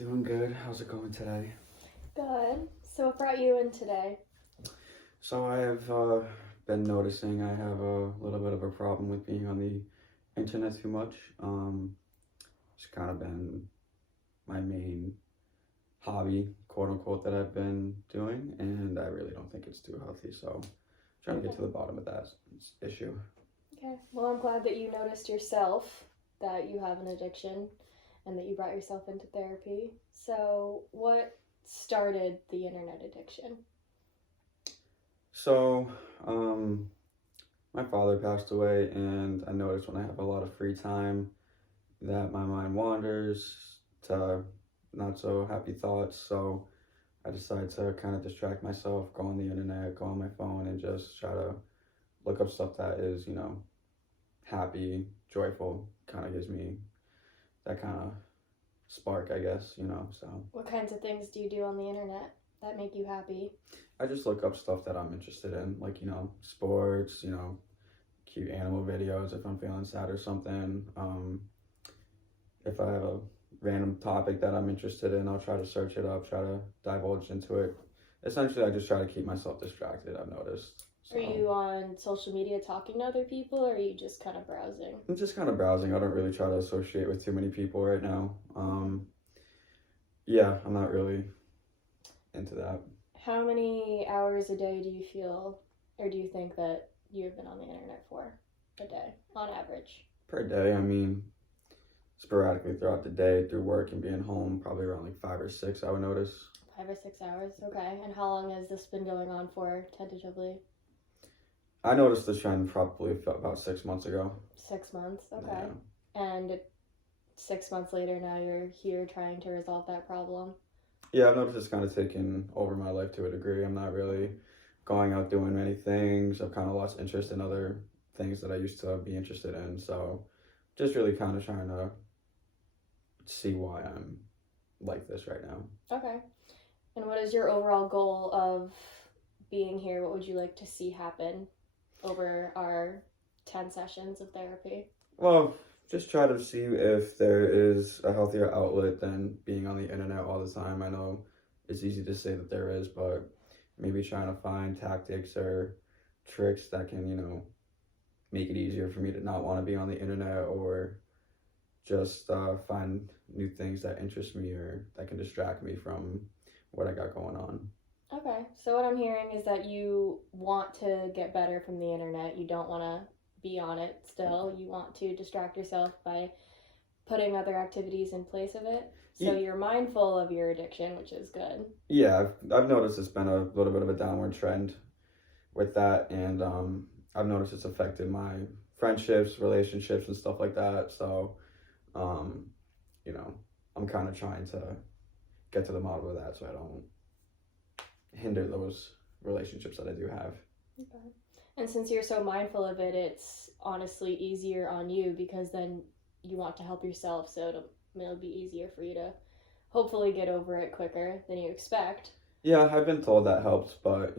Doing good. How's it going today? Good. So what brought you in today? So I have been noticing I have a little bit of a problem with being on the internet too much. It's kind of been my main hobby, quote unquote, that I've been doing, and I really don't think it's too healthy. So trying to get to the bottom of that issue. Okay. Well, I'm glad that you noticed yourself that you have an addiction and that you brought yourself into therapy. So what started the internet addiction? So, my father passed away, and I noticed when I have a lot of free time that my mind wanders to not so happy thoughts. So I decided to kind of distract myself, go on the internet, go on my phone, and just try to look up stuff that is, happy, joyful, kind of gives me that kind of spark, I guess. So What kinds of things do you do on the internet that make you happy? I just look up stuff that I'm interested in, like, sports, cute animal videos if I'm feeling sad or something. If I have a random topic that I'm interested in, I'll try to search it up, try to divulge into it. Essentially, I just try to keep myself distracted, I've noticed. So, Are you on social media talking to other people, or are you just kind of browsing? I'm just kind of browsing. I don't really try to associate with too many people right now. Yeah, I'm not really into that. How many hours a day do you feel, or do you think that you've been on the internet for a day, on average? Per day, I mean, sporadically throughout the day, through work and being home, probably around like 5 or 6, I would notice. 5 or 6 hours, okay. And how long has this been going on for, tentatively? I noticed the trend probably about 6 months ago. 6 months, okay. Yeah. And 6 months later, now you're here trying to resolve that problem. Yeah, I've noticed it's kind of taken over my life to a degree. I'm not really going out doing many things. I've kind of lost interest in other things that I used to be interested in. So just really kind of trying to see why I'm like this right now. Okay. And what is your overall goal of being here? What would you like to see happen over our 10 sessions of therapy? Well, just try to see if there is a healthier outlet than being on the internet all the time. I know it's easy to say that there is, but maybe trying to find tactics or tricks that can, make it easier for me to not want to be on the internet, or just find new things that interest me or that can distract me from what I got going on. Okay. So what I'm hearing is that you want to get better from the internet. You don't want to be on it still. You want to distract yourself by putting other activities in place of it. So you're mindful of your addiction, which is good. Yeah, I've noticed it's been a little bit of a downward trend with that, and I've noticed it's affected my friendships, relationships, and stuff like that. So, I'm kind of trying to get to the bottom of that so I don't hinder those relationships that I do have. Okay. And since you're so mindful of it, it's honestly easier on you, because then you want to help yourself, so it'll be easier for you to hopefully get over it quicker than you expect. Yeah, I've been told that helps, but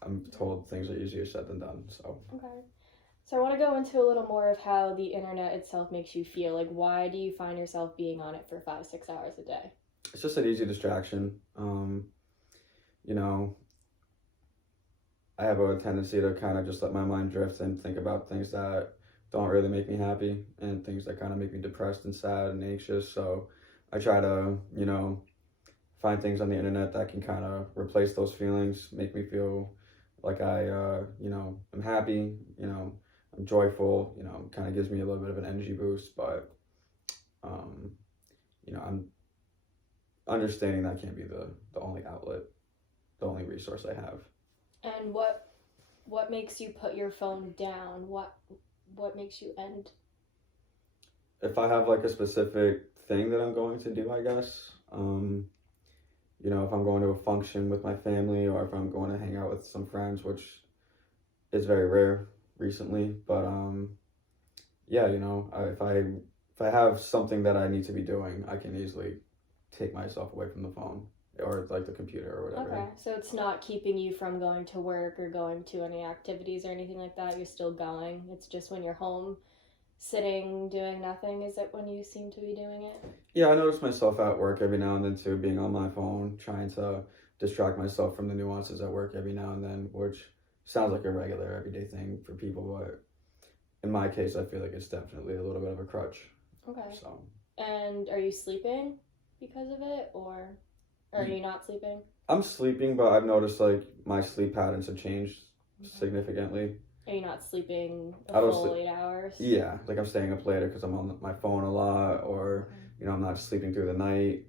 I'm told things are easier said than done. So Okay. So I want to go into a little more of how the internet itself makes you feel. Like, why do you find yourself being on it for 5, 6 hours a day? it's just an easy distraction. You know, I have a tendency to kind of just let my mind drift and think about things that don't really make me happy, and things that kind of make me depressed and sad and anxious. So I try to, find things on the internet that can kind of replace those feelings, make me feel like I'm happy, I'm joyful, kind of gives me a little bit of an energy boost. But, I'm understanding that can't be the only outlet, the only resource I have. And what makes you put your phone down? What makes you end? If I have like a specific thing that I'm going to do, I guess, if I'm going to a function with my family, or if I'm going to hang out with some friends, which is very rare recently, but yeah, if I have something that I need to be doing, I can easily take myself away from the phone or like the computer or whatever. Okay, so it's not keeping you from going to work or going to any activities or anything like that. You're still going. It's just when you're home sitting doing nothing? Is it when you seem to be doing it? Yeah, I notice myself at work every now and then too, being on my phone, trying to distract myself from the nuances at work every now and then, which sounds like a regular everyday thing for people, but in my case, I feel like it's definitely a little bit of a crutch. Okay. So, And are you sleeping because of it, or are you not sleeping? I'm sleeping, but I've noticed like my sleep patterns have changed Okay. significantly. Are you not sleeping I a don't full sleep. 8 hours? Yeah, like I'm staying up later because I'm on my phone a lot, or I'm not sleeping through the night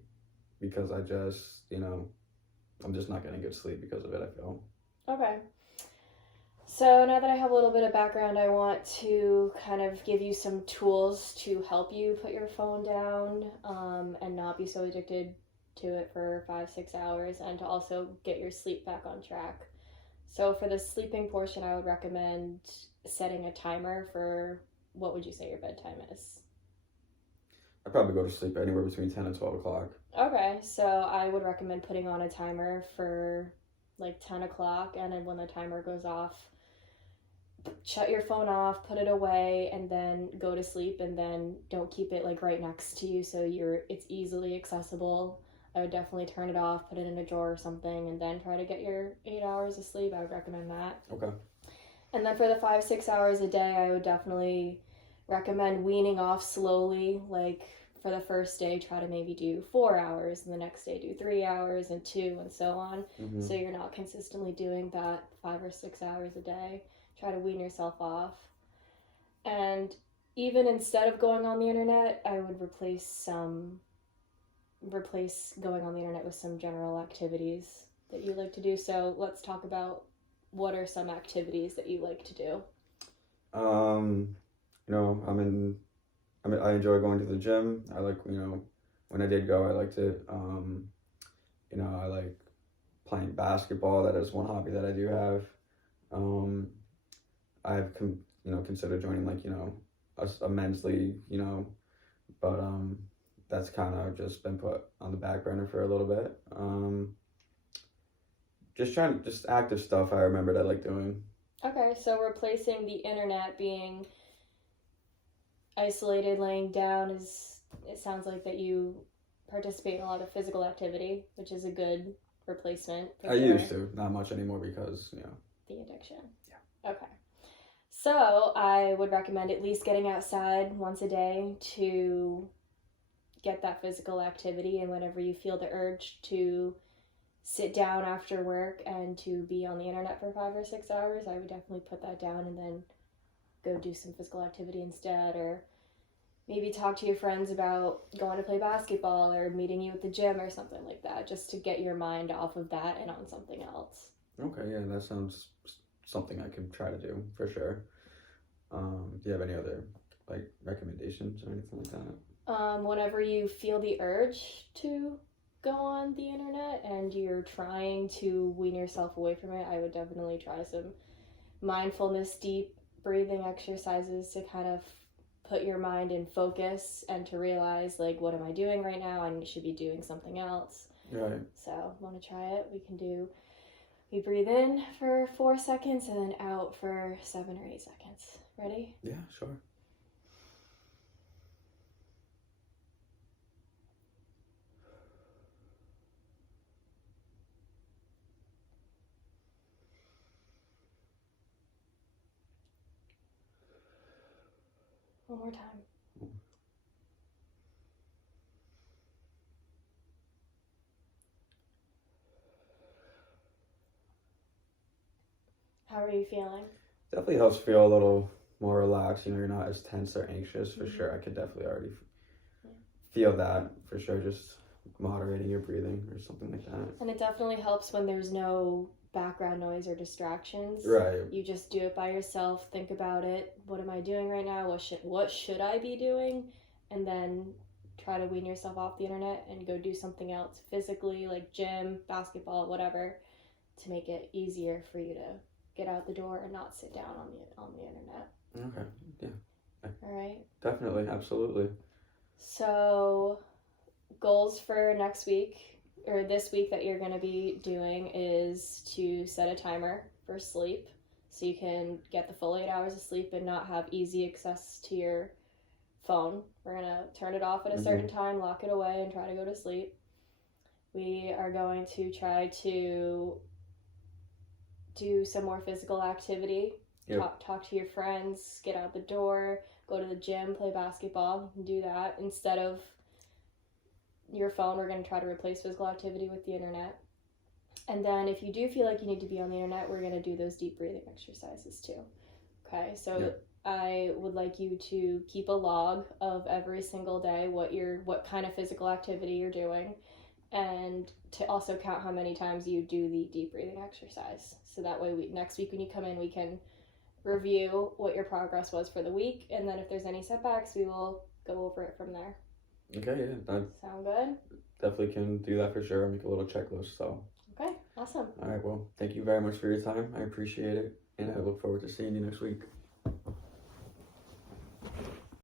because I just, I'm just not getting good sleep because of it, I feel. Okay. So now that I have a little bit of background, I want to kind of give you some tools to help you put your phone down and not be so addicted to it for 5-6 hours, and to also get your sleep back on track. So for the sleeping portion, I would recommend setting a timer for, what would you say your bedtime is? I probably go to sleep anywhere between 10 and 12 o'clock. Okay, so I would recommend putting on a timer for like 10 o'clock, and then when the timer goes off, shut your phone off, put it away, and then go to sleep, and then don't keep it like right next to you so it's easily accessible. I would definitely turn it off, put it in a drawer or something, and then try to get your 8 hours of sleep. I would recommend that. Okay. And then for the 5-6 hours a day, I would definitely recommend weaning off slowly. Like for the first day, try to maybe do 4 hours, and the next day do 3 hours, and 2, and so on. Mm-hmm. So you're not consistently doing that 5 or 6 hours a day. Try to wean yourself off. And even instead of going on the internet, I would replace going on the internet with some general activities that you like to do. So let's talk about, what are some activities that you like to do? I enjoy going to the gym. I like, when I did go, I liked it. I like playing basketball. That is one hobby that I do have. I've considered joining like, a men's league, but that's kind of just been put on the back burner for a little bit. Just active stuff I remembered I like doing. Okay, so replacing the internet, being isolated, laying down, it sounds like that you participate in a lot of physical activity, which is a good replacement. I used to, not much anymore because, the addiction. Yeah. Okay. So I would recommend at least getting outside once a day to get that physical activity, and whenever you feel the urge to sit down after work and to be on the internet for 5 or 6 hours, I would definitely put that down and then go do some physical activity instead, or maybe talk to your friends about going to play basketball or meeting you at the gym or something like that, just to get your mind off of that and on something else. Okay, yeah, that sounds something I can try to do for sure. Do you have any other like recommendations or anything like that? Whenever you feel the urge to go on the internet and you're trying to wean yourself away from it, I would definitely try some mindfulness, deep breathing exercises to kind of put your mind in focus and to realize, like, what am I doing right now? I should be doing something else. Right. So, want to try it? We breathe in for 4 seconds and then out for 7 or 8 seconds. Ready? Yeah, sure. One more time. How are you feeling? Definitely helps feel a little more relaxed. You're not as tense or anxious for Mm-hmm. sure. I could definitely already feel that for sure. Just moderating your breathing or something like that. And it definitely helps when there's no background noise or distractions. Right. You just do it by yourself. Think about it. What am I doing right now? What should I be doing? And then try to wean yourself off the internet and go do something else physically, like gym, basketball, whatever, to make it easier for you to get out the door and not sit down on the internet. Okay. Yeah. All right. Definitely. Absolutely. So, goals for next week or this week that you're going to be doing is to set a timer for sleep so you can get the full 8 hours of sleep and not have easy access to your phone. We're going to turn it off at a certain time, lock it away, and try to go to sleep. We are going to try to do some more physical activity. Yep. Talk to your friends, get out the door, go to the gym, play basketball, and do that. Instead of your phone, we're going to try to replace physical activity with the internet. And then if you do feel like you need to be on the internet, we're going to do those deep breathing exercises too. Okay, so Yep. I would like you to keep a log of every single day what kind of physical activity you're doing, and to also count how many times you do the deep breathing exercise. So that way next week when you come in, we can review what your progress was for the week, and then if there's any setbacks, we will go over it from there. Okay, yeah, that Sound good? definitely can do that for sure. Make a little checklist. So. Okay, awesome. All right. Well, thank you very much for your time. I appreciate it, and I look forward to seeing you next week.